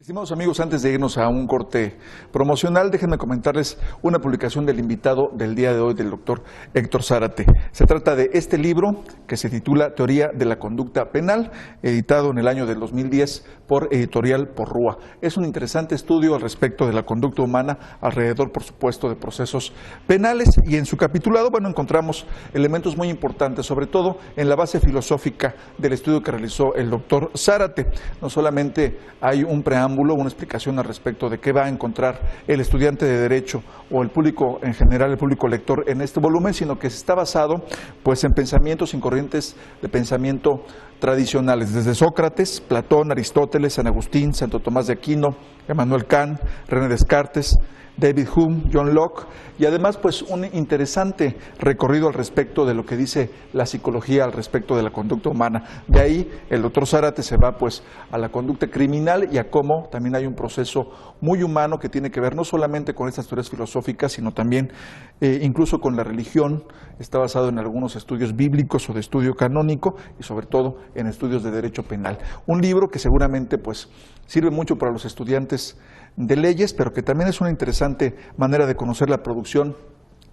Estimados amigos, antes de irnos a un corte promocional, déjenme comentarles una publicación del invitado del día de hoy, del doctor Héctor Zárate. Se trata de este libro que se titula Teoría de la Conducta Penal, editado en el año del 2010 por Editorial Porrúa. Es un interesante estudio al respecto de la conducta humana alrededor, por supuesto, de procesos penales, y en su capitulado, bueno, encontramos elementos muy importantes, sobre todo en la base filosófica del estudio que realizó el doctor Zárate. No solamente hay un preámbulo, una explicación al respecto de qué va a encontrar el estudiante de Derecho o el público en general, el público lector en este volumen, sino que está basado pues en pensamientos, en corrientes de pensamiento tradicionales, desde Sócrates, Platón, Aristóteles, San Agustín, Santo Tomás de Aquino, Emmanuel Kant, René Descartes, David Hume, John Locke, y además pues un interesante recorrido al respecto de lo que dice la psicología al respecto de la conducta humana. De ahí el doctor Zárate se va pues a la conducta criminal y a cómo también hay un proceso muy humano que tiene que ver no solamente con estas teorías filosóficas, sino también incluso con la religión. Está basado en algunos estudios bíblicos o de estudio canónico y sobre todo en estudios de derecho penal. Un libro que seguramente pues sirve mucho para los estudiantes de leyes, pero que también es una interesante manera de conocer la producción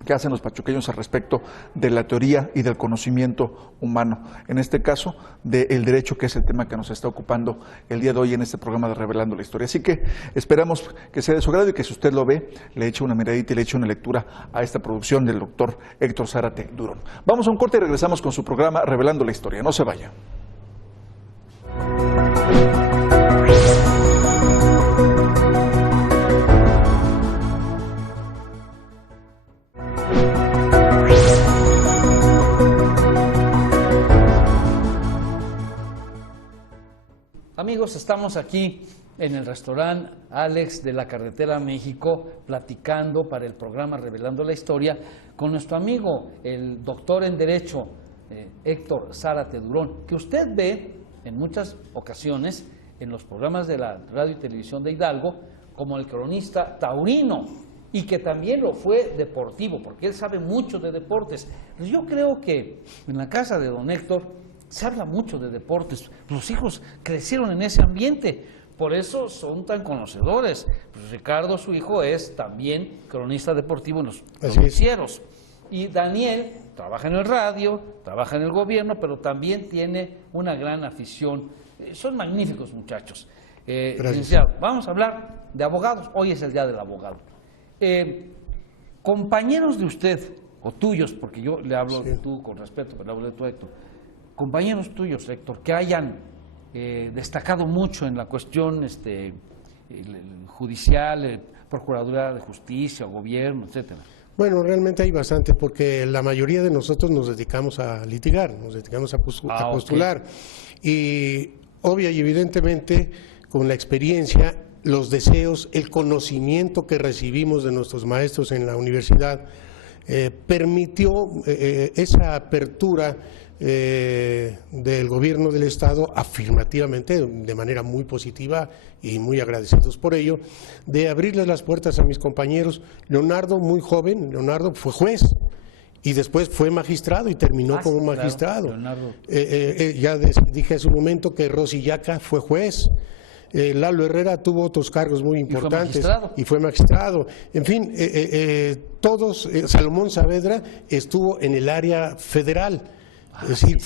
que hacen los pachuqueños al respecto de la teoría y del conocimiento humano, en este caso del derecho, que es el tema que nos está ocupando el día de hoy en este programa de Revelando la Historia. Así que esperamos que sea de su agrado y que si usted lo ve, le eche una miradita y le eche una lectura a esta producción del doctor Héctor Zárate Durón. Vamos a un corte y regresamos con su programa Revelando la Historia. No se vaya. Amigos, estamos aquí en el restaurante Alex de la Carretera México, platicando para el programa Revelando la Historia con nuestro amigo, el doctor en Derecho, Héctor Zárate Durón, que usted ve en muchas ocasiones en los programas de la radio y televisión de Hidalgo como el cronista taurino, y que también lo fue deportivo, porque él sabe mucho de deportes. Pues yo creo que en la casa de don Héctor se habla mucho de deportes, los hijos crecieron en ese ambiente, por eso son tan conocedores. Pues Ricardo, su hijo, es también cronista deportivo en los noticieros. Y Daniel trabaja en el radio, trabaja en el gobierno, pero también tiene una gran afición. Son magníficos muchachos. Licenciado, vamos a hablar de abogados. Hoy es el día del abogado. Compañeros de usted, o tuyos, porque yo le hablo de tú con respeto, pero le hablo de tú, Héctor. Compañeros tuyos, Héctor, que hayan destacado mucho en la cuestión judicial, Procuraduría de Justicia, Gobierno, etcétera. Bueno, realmente hay bastante, porque la mayoría de nosotros nos dedicamos a litigar, nos dedicamos a postular. Y obvia y evidentemente, con la experiencia, los deseos, el conocimiento que recibimos de nuestros maestros en la universidad, permitió esa apertura del gobierno del Estado, afirmativamente, de manera muy positiva y muy agradecidos por ello, de abrirles las puertas a mis compañeros. Leonardo, muy joven, Leonardo fue juez y después fue magistrado y terminó como magistrado. Ya dije hace un momento que Rosy Yaca fue juez. Lalo Herrera tuvo otros cargos muy importantes y fue magistrado. En fin, todos, Salomón Saavedra estuvo en el área federal. Sí,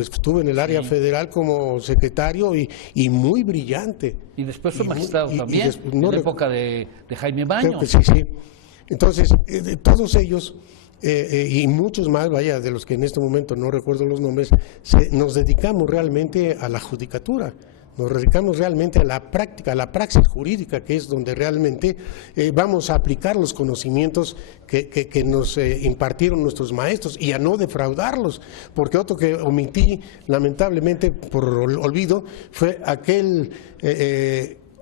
estuvo en el área federal como secretario y muy brillante. Y después fue magistrado también, en la época de Jaime Baños. Creo que sí. Entonces, todos ellos y muchos más, vaya, de los que en este momento no recuerdo los nombres, nos dedicamos realmente a la judicatura. Nos dedicamos realmente a la práctica, a la praxis jurídica, que es donde realmente vamos a aplicar los conocimientos que nos impartieron nuestros maestros y a no defraudarlos, porque otro que omití lamentablemente por olvido fue aquel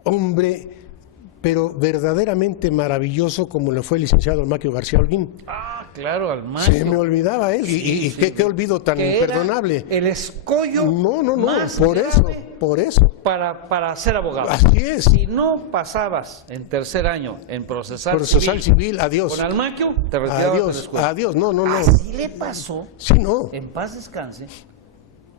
hombre, pero verdaderamente maravilloso, como lo fue el licenciado Almaquio García Holguín. Ah, claro, Almaquio. Se me olvidaba él, y qué olvido tan Que era imperdonable. el escollo No, más por grave eso. para ser abogado. Así es. Si no pasabas en tercer año en procesal Civil, adiós. con Almaquio, te retirabas de la escuela. Adiós, no. Así le pasó, Sí, no. en paz descanse,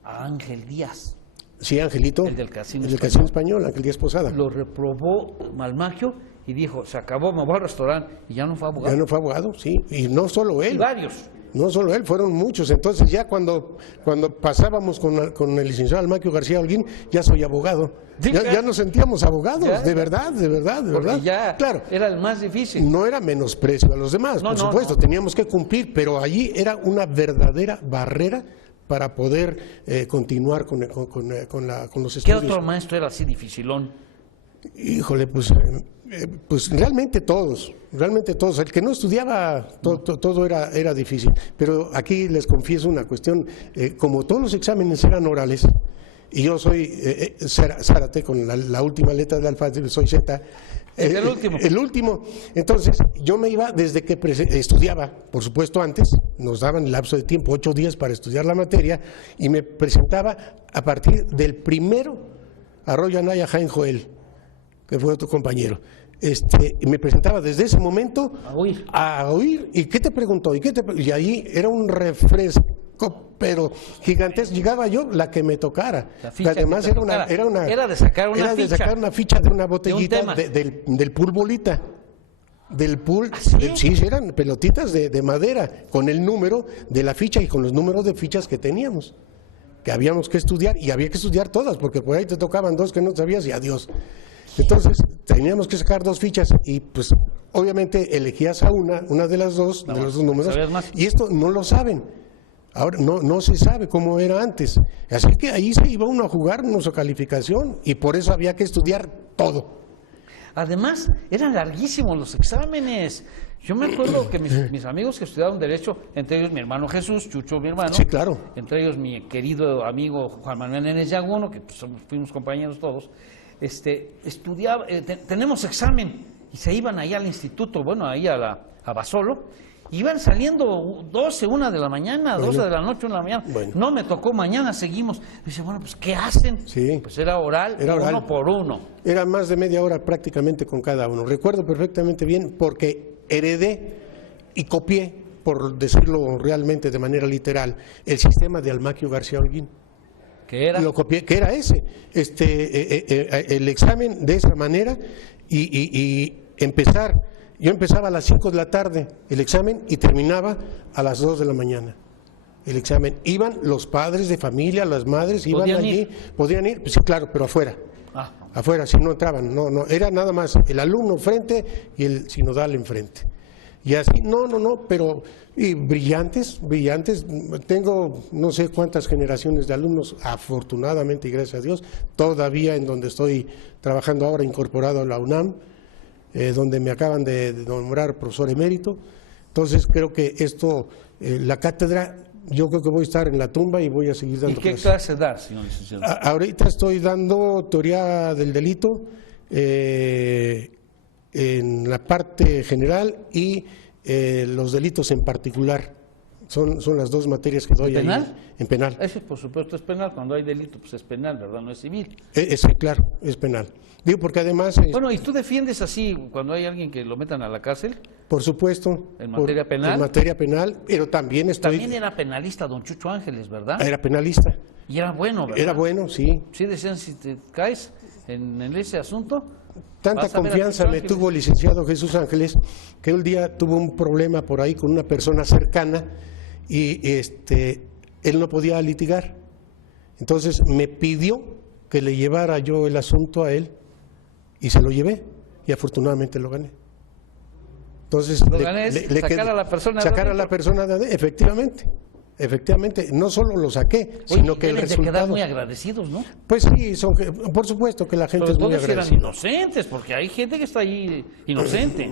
a Ángel Díaz. Sí, Angelito. El del Casino Español, Ángel Díaz Posada. Lo reprobó Almaquio y dijo, se acabó, me voy al restaurante, y ya no fue abogado. Ya no fue abogado, sí. Y no solo Y él. varios. No solo él, fueron muchos. Entonces ya cuando pasábamos con el licenciado Almaquio García Holguín, ya soy abogado. Sí, Ya nos sentíamos abogados, Ya, de verdad. Porque ya Claro, era el más difícil. no era menosprecio a los demás, No, por no, supuesto, no. teníamos que cumplir, pero allí era una verdadera barrera para poder continuar con los ¿Qué estudios. otro maestro era así dificilón? Híjole, pues realmente todos. El que no estudiaba, todo era difícil. Pero aquí les confieso una cuestión, como todos los exámenes eran orales, y yo soy Zárate, con la última letra del alfabeto, soy Z. El último. El último. Entonces, yo me iba desde que estudiaba, por supuesto antes, nos daban el lapso de tiempo, 8 días para estudiar la materia, y me presentaba a partir del primero Arroyo Anaya Jaén Joel, que fue otro compañero. Y me presentaba desde ese momento a oír. ¿Y qué te preguntó? Y ahí era un refresco, pero gigantesco. Llegaba yo la que me tocara. Además era de sacar una ficha de una botellita del pool bolita. Del pool, sí, eran pelotitas de madera con el número de la ficha y con los números de fichas que teníamos, que habíamos que estudiar, y había que estudiar todas, porque por ahí te tocaban 2 que no sabías y adiós. Entonces teníamos que sacar 2 fichas y pues obviamente elegías a una de los dos números, y esto no lo saben. Ahora no se sabe cómo era antes. Así que ahí se iba uno a jugar nuestra calificación, y por eso había que estudiar todo. Además, eran larguísimos los exámenes. Yo me acuerdo que mis amigos que estudiaron Derecho, entre ellos mi hermano Jesús, Chucho, mi hermano. Sí, claro. Entre ellos mi querido amigo Juan Manuel Nenes Yaguno, que pues, fuimos compañeros todos. Estudiaba, tenemos examen, y se iban ahí al instituto, bueno, ahí a Basolo. Iban saliendo 12, 1 de la mañana, 12 de la noche, 1 de la mañana. Bueno. No me tocó, mañana seguimos. Dice, bueno, pues ¿qué hacen? Sí. Pues era oral, uno por uno. Era más de media hora prácticamente con cada uno. Recuerdo perfectamente bien porque heredé y copié, por decirlo realmente de manera literal, el sistema de Almaquio García Holguín. ¿Qué era? Lo copié, que era ese. El examen de esa manera y empezar. Yo empezaba a las 5 de la tarde el examen y terminaba a las 2 de la mañana el examen. Iban los padres de familia, las madres, iban allí, podían ir, pues sí, claro, pero afuera. Afuera, si no entraban, no, era nada más el alumno frente y el sinodal enfrente. Y así, pero y brillantes. Tengo no sé cuántas generaciones de alumnos, afortunadamente y gracias a Dios, todavía en donde estoy trabajando ahora, incorporado a la UNAM, donde me acaban de nombrar profesor emérito. Entonces creo que esto, la cátedra, yo creo que voy a estar en la tumba y voy a seguir dando clases. ¿Y qué clase das, señor licenciado? Ahorita estoy dando teoría del delito en la parte general y los delitos en particular. Son las 2 materias que doy ahí. En penal. Eso, por supuesto, es penal. Cuando hay delito, pues es penal, ¿verdad? No es civil. Claro, es penal. Digo, porque además... Bueno, ¿y tú defiendes así cuando hay alguien que lo metan a la cárcel? Por supuesto. ¿En materia penal? En materia penal, pero también estoy... También era penalista don Chucho Ángeles, ¿verdad? Era penalista. Y era bueno, ¿verdad? Era bueno, sí. Sí, decían, si te caes en ese asunto... Tanta confianza me tuvo el licenciado Jesús Ángeles, que un día tuvo un problema por ahí con una persona cercana y él no podía litigar. Entonces me pidió que le llevara yo el asunto a él y se lo llevé y afortunadamente lo gané. Entonces sacar a la persona sacar a la persona de efectivamente, no solo lo saqué, sino que el resultado... de quedar muy agradecidos, ¿no? Pues sí, por supuesto que la gente es muy agradecida. Eran inocentes, porque hay gente que está ahí inocente.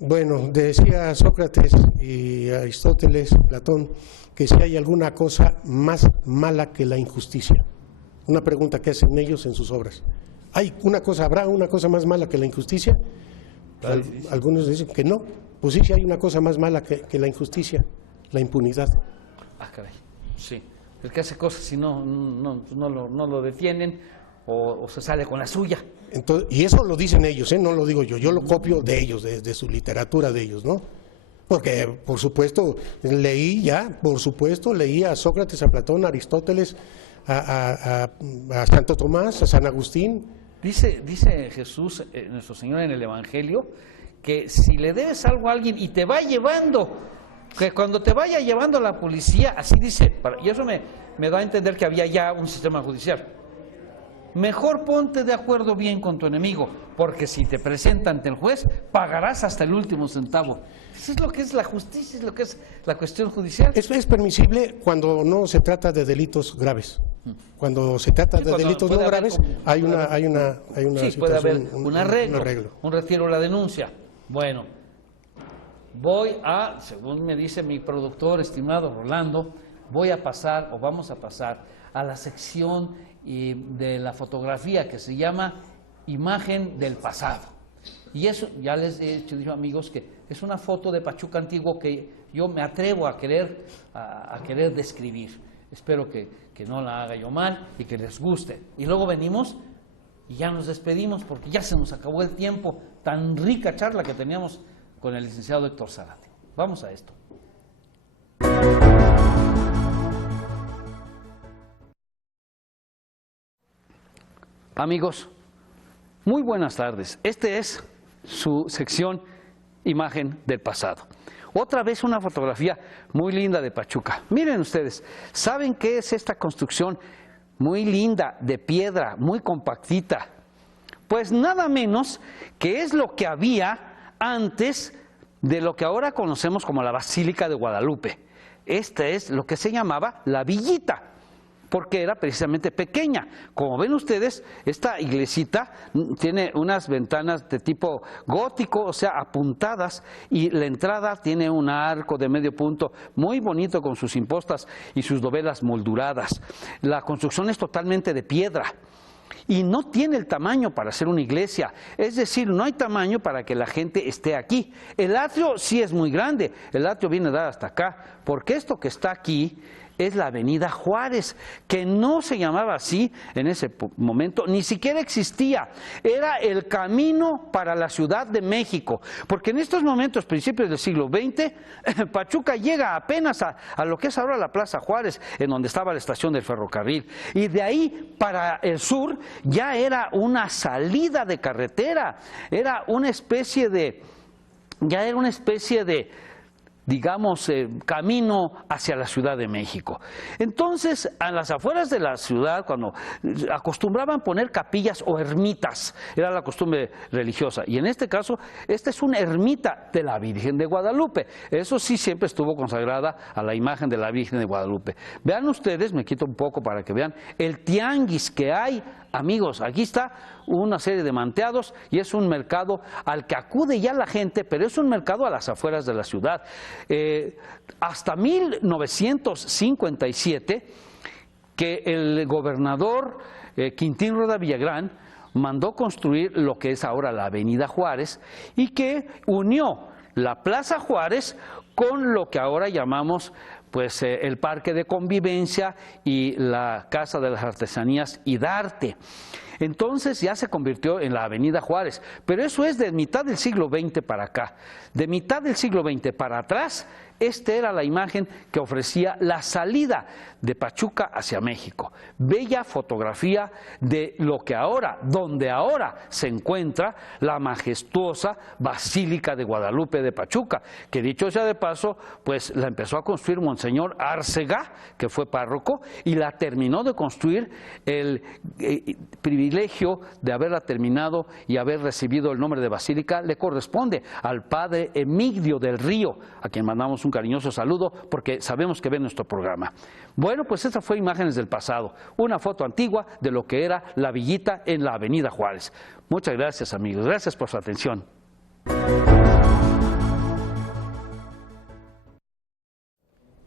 Bueno, decía Sócrates y Aristóteles, Platón, que si hay alguna cosa más mala que la injusticia. Una pregunta que hacen ellos en sus obras. ¿Habrá una cosa más mala que la injusticia? Algunos dicen que no. Pues sí, hay una cosa más mala que la injusticia, la impunidad. Ah, caray, sí. El que hace cosas y no lo detienen o se sale con la suya. Entonces, y eso lo dicen ellos, no lo digo yo lo copio de ellos, de su literatura de ellos, ¿no? Porque, por supuesto, leí a Sócrates, a Platón, a Aristóteles, a Santo Tomás, a San Agustín. Dice Jesús, nuestro Señor en el Evangelio, que si le debes algo a alguien y te va llevando, que cuando te vaya llevando la policía, así dice, y eso me da a entender que había ya un sistema judicial. Mejor ponte de acuerdo bien con tu enemigo, porque si te presenta ante el juez, pagarás hasta el último centavo. Eso es lo que es la justicia, es lo que es la cuestión judicial. Eso es permisible cuando no se trata de delitos graves. Cuando se trata de delitos no graves, hay una sí, puede haber un arreglo, un retiro de la denuncia. Bueno, según me dice mi productor, estimado Rolando, vamos a pasar a la sección de la fotografía que se llama Imagen del Pasado. Y eso, ya les he dicho, amigos, que es una foto de Pachuca antiguo que yo me atrevo a querer describir. Espero que no la haga yo mal y que les guste. Y luego venimos y ya nos despedimos porque ya se nos acabó el tiempo. Tan rica charla que teníamos con el licenciado Héctor Zárate. Vamos a esto. Amigos, muy buenas tardes. Este es su sección Imagen del Pasado. Otra vez una fotografía muy linda de Pachuca. Miren ustedes, ¿saben qué es esta construcción muy linda de piedra, muy compactita? Pues nada menos que es lo que había antes de lo que ahora conocemos como la Basílica de Guadalupe. Esta es lo que se llamaba la Villita, porque era precisamente pequeña. Como ven ustedes, esta iglesita tiene unas ventanas de tipo gótico, o sea, apuntadas, y la entrada tiene un arco de medio punto muy bonito con sus impostas y sus dovelas molduradas. La construcción es totalmente de piedra y no tiene el tamaño para ser una iglesia, es decir, no hay tamaño para que la gente esté aquí. El atrio sí es muy grande, el atrio viene a dar hasta acá, porque esto que está aquí es la Avenida Juárez, que no se llamaba así en ese momento, ni siquiera existía. Era el camino para la Ciudad de México, porque en estos momentos, principios del siglo XX, Pachuca llega apenas a lo que es ahora la Plaza Juárez, en donde estaba la estación del ferrocarril, y de ahí para el sur ya era una salida de carretera, era una especie de, digamos, camino hacia la Ciudad de México. Entonces, a las afueras de la ciudad, cuando acostumbraban poner capillas o ermitas, era la costumbre religiosa, y en este caso, esta es una ermita de la Virgen de Guadalupe. Eso sí, siempre estuvo consagrada a la imagen de la Virgen de Guadalupe. Vean ustedes, me quito un poco para que vean el tianguis que hay. Amigos, aquí está una serie de manteados y es un mercado al que acude ya la gente, pero es un mercado a las afueras de la ciudad. Hasta 1957, que el gobernador Quintín Rueda Villagrán mandó construir lo que es ahora la Avenida Juárez y que unió la Plaza Juárez con lo que ahora llamamos pues el Parque de Convivencia y la Casa de las Artesanías Idarte. Entonces ya se convirtió en la Avenida Juárez, pero eso es de mitad del siglo XX para acá. De mitad del siglo XX para atrás, esta era la imagen que ofrecía la salida de Pachuca hacia México. Bella fotografía de lo que ahora, donde ahora se encuentra la majestuosa Basílica de Guadalupe de Pachuca, que dicho sea de paso, pues la empezó a construir Monseñor Árcega, que fue párroco, y la terminó de construir. El privilegio de haberla terminado y haber recibido el nombre de basílica le corresponde al padre Emigdio del Río, a quien mandamos un cariñoso saludo porque sabemos que ve nuestro programa. Bueno, pues esta fue Imágenes del Pasado, una foto antigua de lo que era la Villita en la Avenida Juárez. Muchas gracias, amigos, gracias por su atención.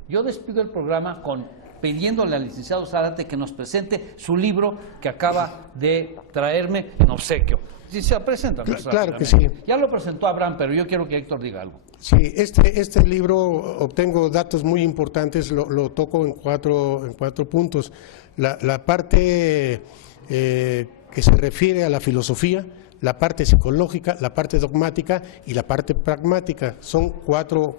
Yo despido el programa con pidiéndole al licenciado Zárate que nos presente su libro que acaba de traerme en obsequio. Si se presenta. Claro que sí. Ya lo presentó Abraham, pero yo quiero que Héctor diga algo. Sí, este libro obtengo datos muy importantes, lo toco en cuatro puntos. La parte que se refiere a la filosofía, la parte psicológica, la parte dogmática y la parte pragmática. Son cuatro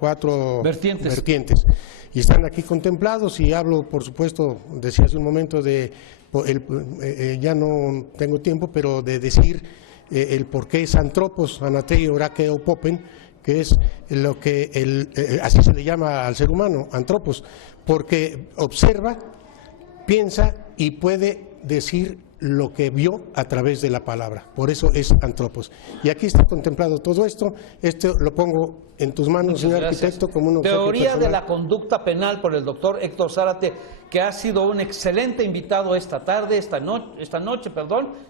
vertientes. Y están aquí contemplados, y hablo, por supuesto, decía hace un momento, ya no tengo tiempo, pero de decir el por qué es antropos, anatei, orake o popen, que es lo que así se le llama al ser humano, antropos, porque observa, piensa y puede decir lo que vio a través de la palabra. Por eso es antropos. Y aquí está contemplado todo esto. Esto lo pongo en tus manos, señor arquitecto, como un obsequio Teoría personal. de la conducta penal por el doctor Héctor Zárate, que ha sido un excelente invitado esta noche,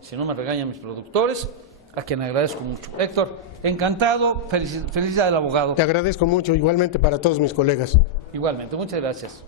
si no me regañan mis productores, a quien agradezco mucho. Héctor, encantado, felicidad del abogado. Te agradezco mucho, igualmente para todos mis colegas. Igualmente, muchas gracias.